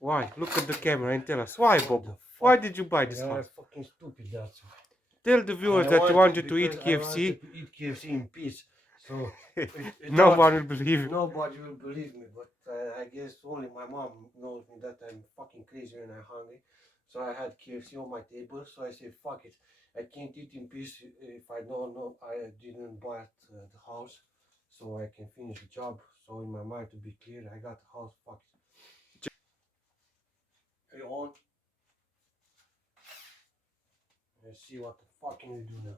Why? Look at the camera and tell us. Why, What Bob? the Why fuck? did you buy this You're house? fucking stupid, that's why. Tell the viewers I that you wanted to eat because I KFC. wanted to eat KFC in peace. So No one will believe you. nobody will believe me, but I guess only my mom knows me that I'm fucking crazy when I'm hungry. So I had KFC on my table, so I said, fuck it. I can't eat in peace if I don't know I didn't buy the house, so I can finish the job. So in my mind to be clear, I got the house, fuck it. Are you on? Let's see what the fuck can we do now.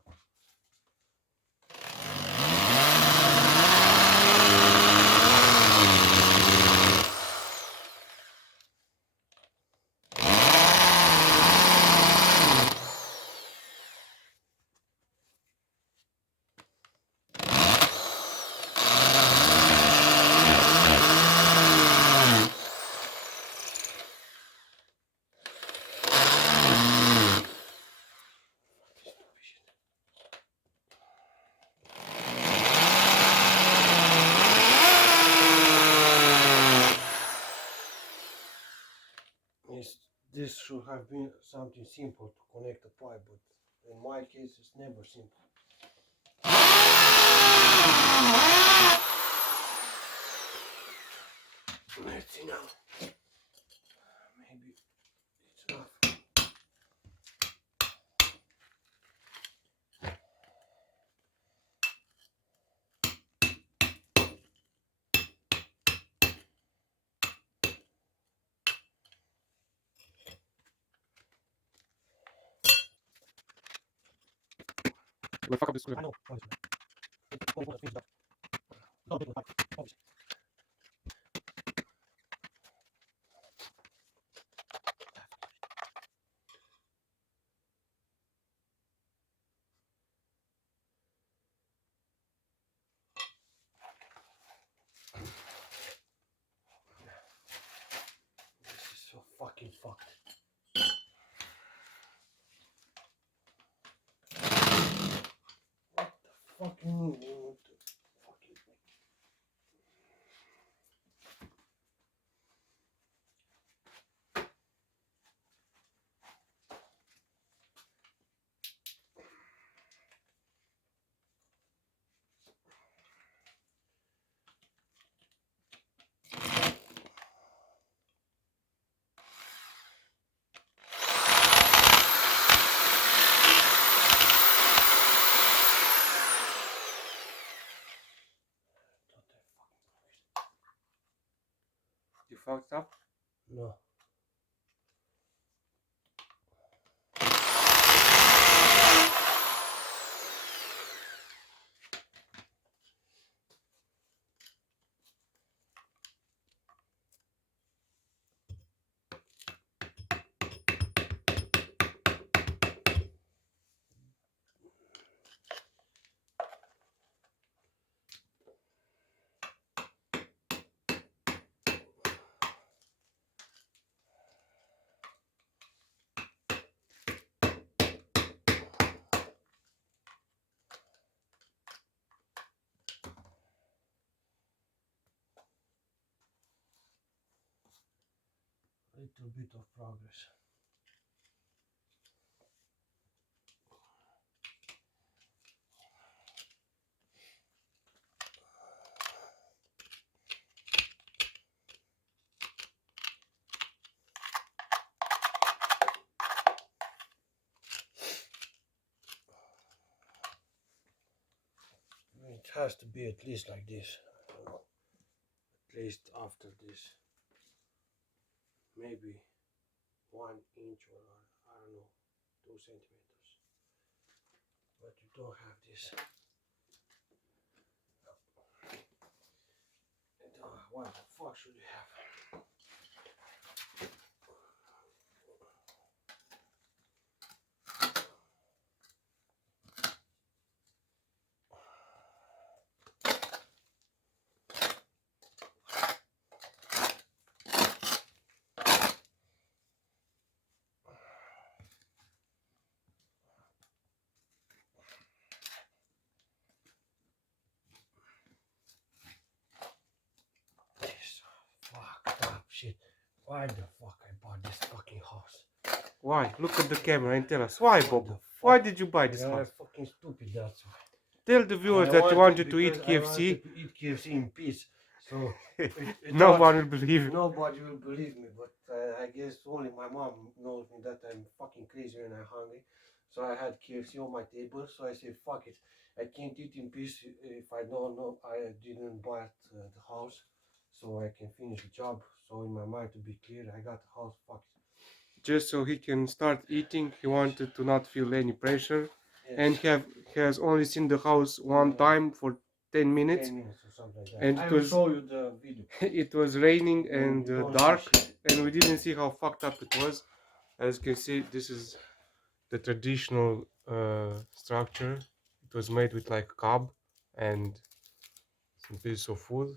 This should have been something simple to connect the pipe, but in my case it's never simple. Let's see now. Maybe it's enough. We'll fuck up the screw. I know. This is so fucking fucked. What the fucking You fucked up? no. Little bit of progress. It has to be at least like this. I don't know. At least after this. Maybe 1 inch or I don't know, 2 centimeters. But you don't have this. And, what the fuck should you have? This, fuck. Why the fuck I bought this fucking house? Why? Look at the camera and tell us. Why, What Bobo? the Why fuck? did you buy this Because I'm house? fucking stupid, that's why. Tell the viewers I that you wanted to eat because I KFC. wanted to eat KFC in peace. So No one will believe you. nobody will believe me, but I guess only my mom knows me that I'm fucking crazy when I'm hungry. So I had KFC on my table. So I said, fuck it. I can't eat in peace if I don't know I didn't buy the house. So I can finish the job. So in my mind to be clear, I got the house. Fuck it. Just so he can start eating, he wanted to not feel any pressure. Yes. And he has only seen the house one time for 10 minutes. 10 minutes or something like that. And I it will was show you the video. it was raining and You don't dark, see shit. and we didn't see how fucked up it was. As you can see, this is the traditional structure. It was made with like cob and some pieces of wood,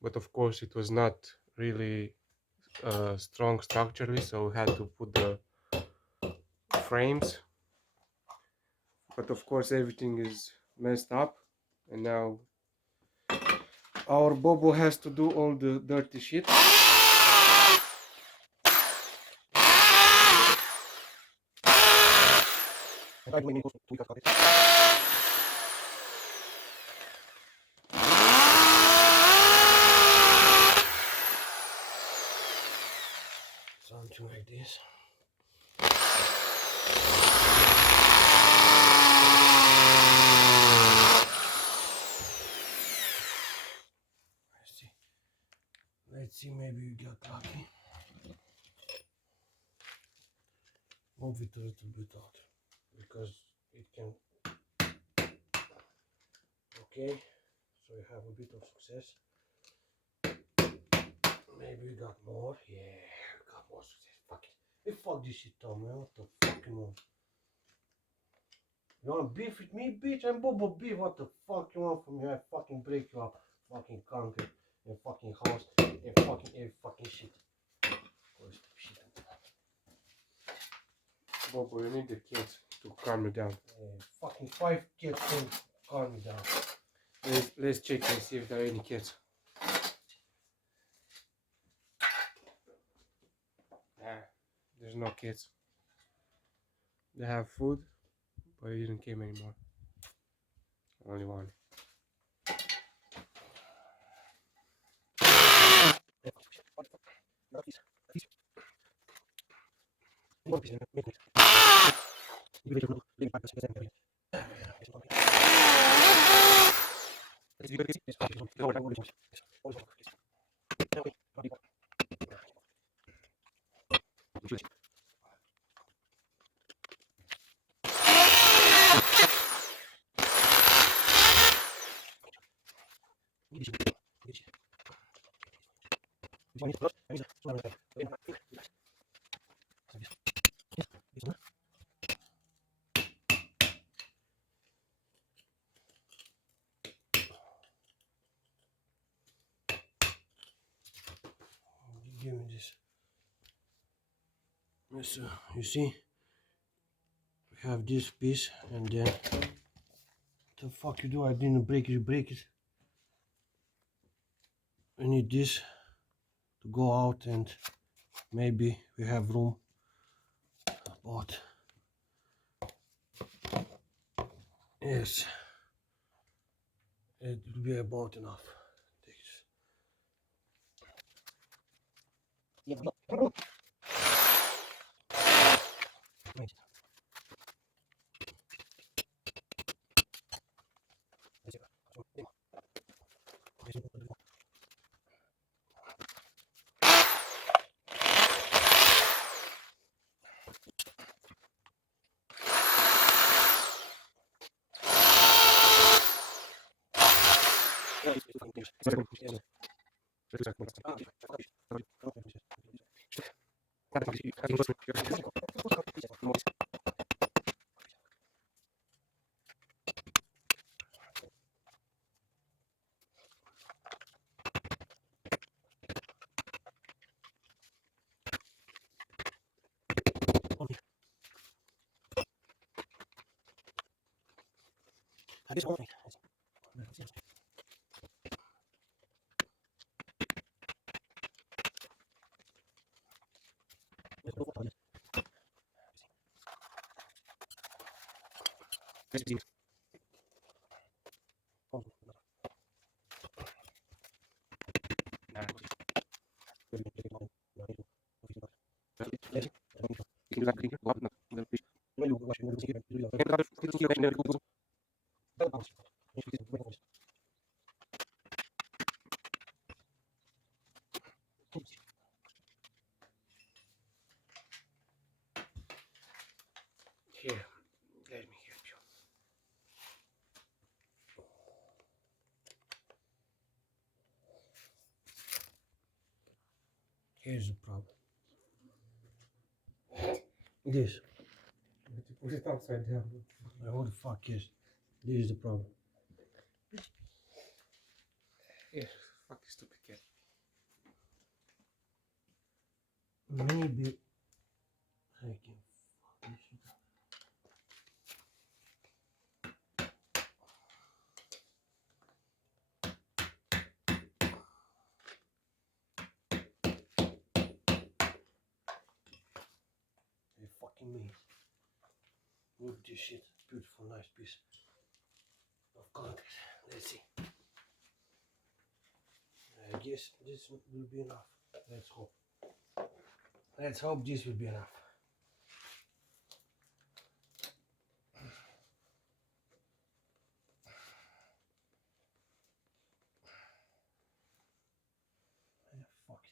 but of course it was not really strong structurally, so we had to put the frames. But of course everything is messed up, and now our Bobo has to do all the dirty shit. Something like this. Let's see, maybe we got lucky. Move it a little bit out because it can. Okay, so we have a bit of success. Maybe we got more. Yeah, we got more success. Fuck it. Hey, fuck this shit, Tom, man. What the fucking hell? You wanna beef with me, bitch? I'm Bobo Beef. What the fuck you want from me? I fucking break you up. Fucking concrete. And fucking house. And fucking shit. Shit. Bobo, you need the kids to calm you down. Fucking 5 kids can calm me down. Let's check and see if there are any kids. Nah, there's no kids. They have food, but it didn't came anymore. Only one. Give me this. Yes, you see, we have this piece, and then the fuck you do? I didn't break it. You break it. We need this to go out, and maybe we have room. But yes, it will be about enough. Take this. Here, let me help you. Here's the problem. This. Put it upside down. Who the fuck is? This is the problem. Here, fucking stupid cat. Maybe I can fuck this shit up. Hey, fucking me. Look at this shit. Beautiful, nice piece of concrete. Let's see. I guess this will be enough. Let's hope. Let's hope this will be enough. Fuck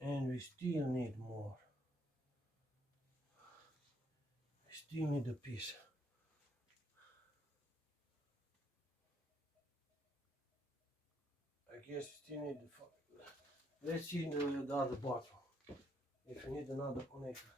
it. And we still need more. We still need a piece. I guess we still need the fuck. Let's see the other bottle. If you need another connector.